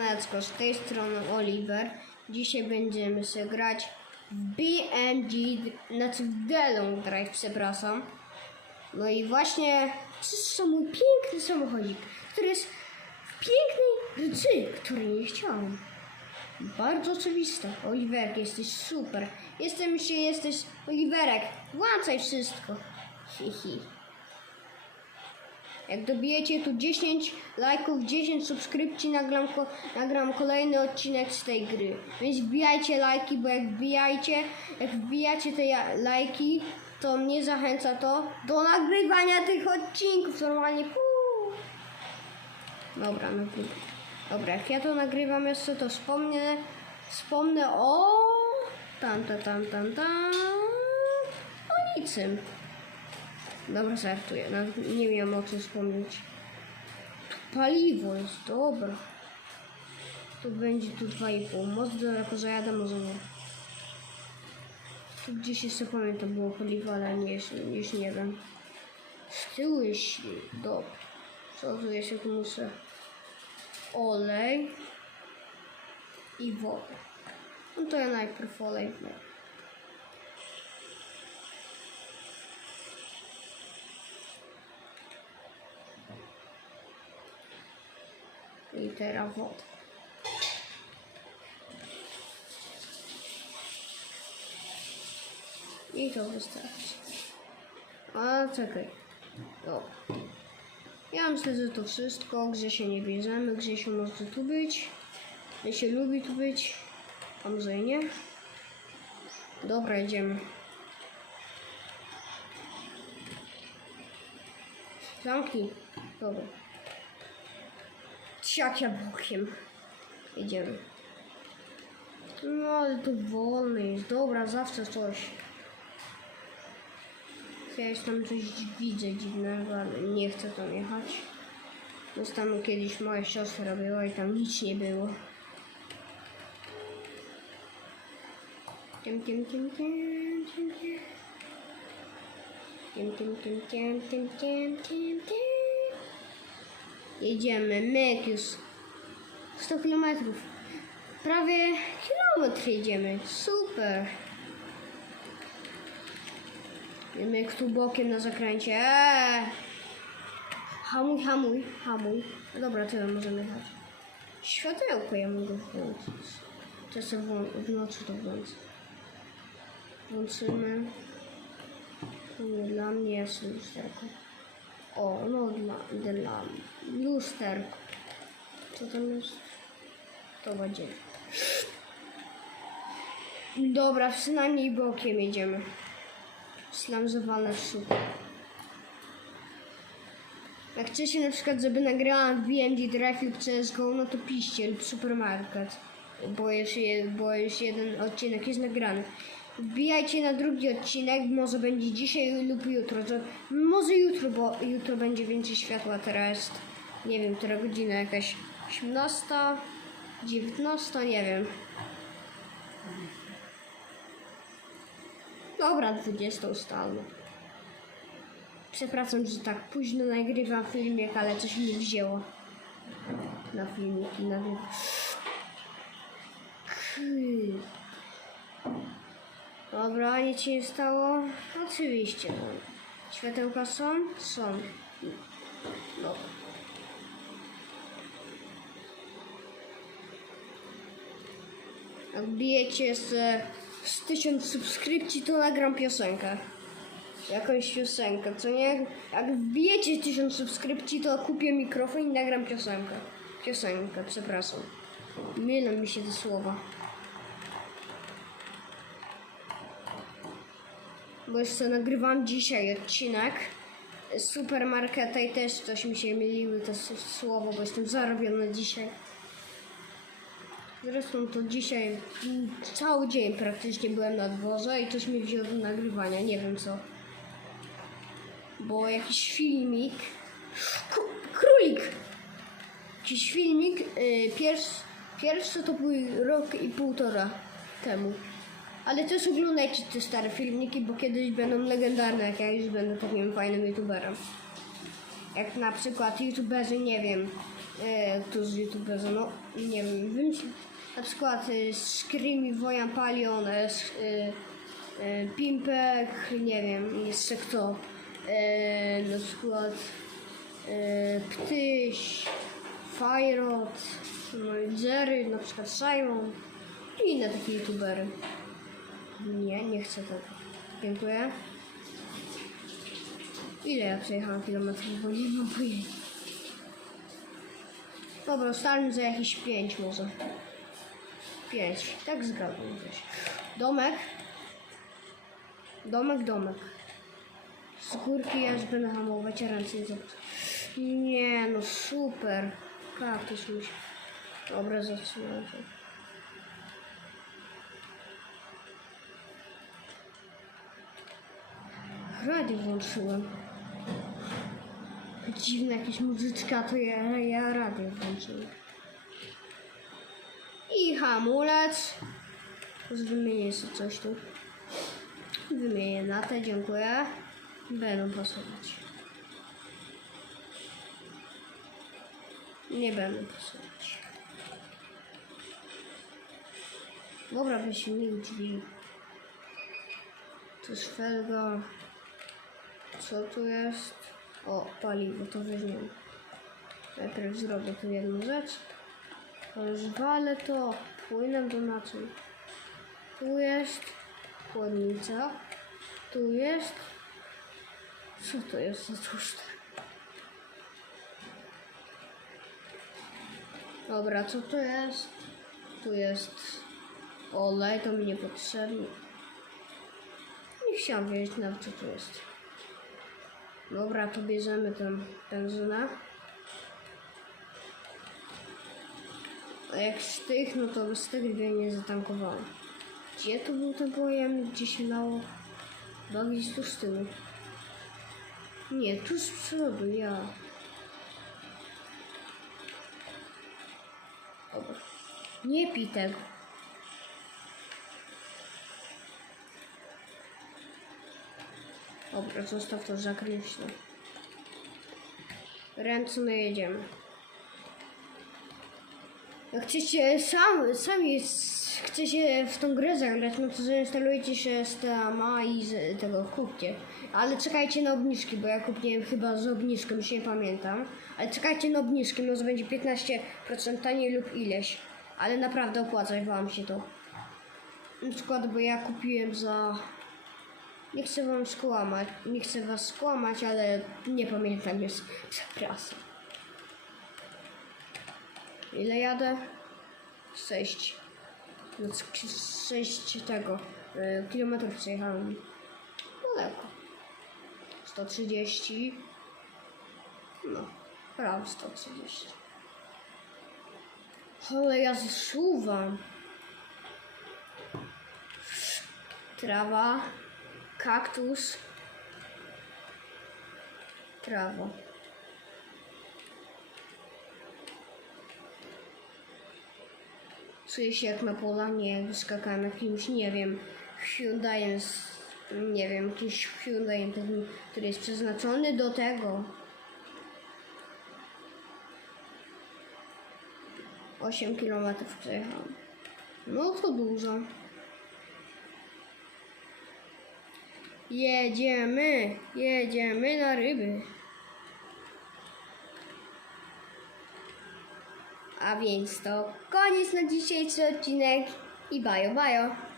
Siemaneczko, z tej strony Oliver. Dzisiaj będziemy grać w BNG, znaczy w Delong Drive, przepraszam. No i właśnie przyszedł mój piękny samochodzik, który jest w pięknej rzeczy, której nie chciałem. Bardzo oczywiste. Oliverek, jesteś super. Jestem się, jesteś Oliverek. Włączaj wszystko. Hihi. Jak dobijecie tu 10 lajków, 10 subskrypcji, nagram, nagram kolejny odcinek z tej gry. Więc wbijajcie lajki, bo jak wbijajcie, jak wbijacie te lajki, to mnie zachęca to do nagrywania tych odcinków normalnie. Puu. Dobra, no Dobra, jak ja to nagrywam jeszcze, to wspomnę, wspomnę o tam, tam, tam, tam, tam, o niczym. Dobra, żartuję. Nawet nie wiem o czym wspomnieć. Paliwo jest, dobra. Tu będzie tu 2,5. Może daleko może nie. Tu gdzieś jeszcze pamiętam było paliwo, ale nie, już, nie wiem. Z tyłu jest dobra. Co tu jeszcze tu muszę? Olej i wodę. No to ja najpierw olej wlewam. I teraz. I to wystarczy. A czekaj. O. Ja myślę, że to wszystko. Gdzie się nie bierzemy, gdzie się może tu być. Gdzie się lubi tu być. A może nie. Dobra, idziemy. Zamknij. Dobra. Siakia bokiem. Idziemy. No ale to wolny jest. Dobra, zawsze coś. Ja tam coś widzę dziwnego, ale nie chcę tam jechać. Tam kiedyś moja siostra była i tam nic nie było. Tym, tym, tym, tym, tym, tym. Tym, tym, tym, tym, tym, tym, tym, tym. Jedziemy, myk już 100 kilometrów. Prawie kilometr jedziemy. Super. Myk tu bokiem na zakręcie. Eee. Hamuj, hamuj, hamuj. No dobra, tyle możemy jechać. Światełko ja mogę włączyć. Sobie włą- w nocy to włączę. Włączymy. Nie, dla mnie jest lusterko. O, no dla, dla mnie. Lusterko. Co tam jest? To będzie. Dobra, przynajmniej bokiem jedziemy. Myślałam, że walę super. Jak chcecie na przykład, żeby nagrałam w BMD lub CSGO, no to piszcie lub Supermarket. Bo już, je, bo już jeden odcinek jest nagrany. Wbijajcie na drugi odcinek, może będzie dzisiaj lub jutro. Może jutro, bo jutro będzie więcej światła, teraz nie wiem, która godzina jakaś 18, 19, nie wiem. Dobra, 20 ustalmy. Przepraszam, że tak późno nagrywam filmik, ale coś mi wzięło. Na filmiki, na wy... Dobra, nic się nie stało? Oczywiście. Światełka są? Są. No. Jak bijecie z, z tysiąc subskrypcji, to nagram piosenkę. Jakąś piosenkę, co nie? Jak wbijecie tysiąc subskrypcji, to kupię mikrofon i nagram piosenkę. Piosenkę, przepraszam. Mylą mi się te słowa. Bo jeszcze nagrywam dzisiaj odcinek supermarketa i też coś mi się myliły s- słowo, bo jestem zarobiony dzisiaj. Zresztą to dzisiaj cały dzień praktycznie byłem na dworze i coś mi wzięło do nagrywania, nie wiem co. Bo jakiś filmik. K- królik! Jakiś filmik, y, pierwszy, pierwszy to był rok i półtora temu. Ale też oglądajcie te stare filmiki, bo kiedyś będą legendarne, jak ja już będę takim fajnym youtuberem. Jak na przykład youtuberzy, nie wiem, e, kto z youtuberza, no nie wiem, na przykład e, Screamy, Wojan Palion, e, e, e, Pimpek, nie wiem, jeszcze kto, e, na przykład e, Ptyś, Firot, no Jerry, na przykład Simon i inne takie youtubery. Nie, nie chcę tego. Dziękuję. Ile ja przejechałam kilometrów, bo nie mam pojęcia. Dobra, ustalmy za jakieś 5 może. 5, tak zgadzam się. Domek. Domek, domek. Z górki ja będę hamować, ręce nie zobaczę. Nie, no super. Kaktus musi. Dobra, zatrzymałem się. Radio włączyłem. Dziwna jakaś muzyczka, to ja, ja radio włączyłem. I hamulec. Wymienię sobie coś tu. Wymienię na te, dziękuję. Będą pasować. Nie będą pasować. Dobra, wyślij drzwi. To jest felga. Co tu jest? O, paliwo, to weźmiemy. Najpierw zrobię tu jedną rzecz. Rozwalę to, płynę do naczyń. Tu jest chłodnica. Tu jest... Co to jest za tłuszcz? Dobra, co to jest? Tu jest olej, to mi niepotrzebny. Nie chciałam wiedzieć nawet co tu jest. Dobra, to bierzemy tę benzynę. A jak z tych, no to z tych dwie nie zatankowałem. Gdzie tu był ten pojemnik? Gdzie się? Chyba gdzieś tu z tyłu. Nie, tu z przodu, ja. Dobra. Nie pij tego. Dobra, zostaw to zakryśne. Ręce no jedziemy. Jak chcecie sam, sami chcecie w tą grę zagrać, no to zainstalujcie się z TMA i z tego kupcie. Ale czekajcie na obniżki, bo ja kupiłem chyba z obniżką, już nie pamiętam. Ale czekajcie na obniżki, może będzie 15% taniej lub ileś. Ale naprawdę opłaca wam się to. Na przykład, bo ja kupiłem za nie chcę wam skłamać, nie chcę was skłamać, ale nie pamiętam już. Przepraszam. Ile jadę? Sześć. No, sześć tego. y, kilometrów przejechałem. Daleko. 130. No, prawie 130. Ale ja zsuwam. Trawa, kaktus, trawa. Czuję się jak na polanie, jak skakałem jakimś, nie wiem, Hyundaiem, z- nie wiem, jakimś Hyundaiem takim, który jest przeznaczony do tego. 8 km przejechałem. No to dużo. Jedziemy, jedziemy na ryby. A więc to koniec na dzisiejszy odcinek i bajo bajo.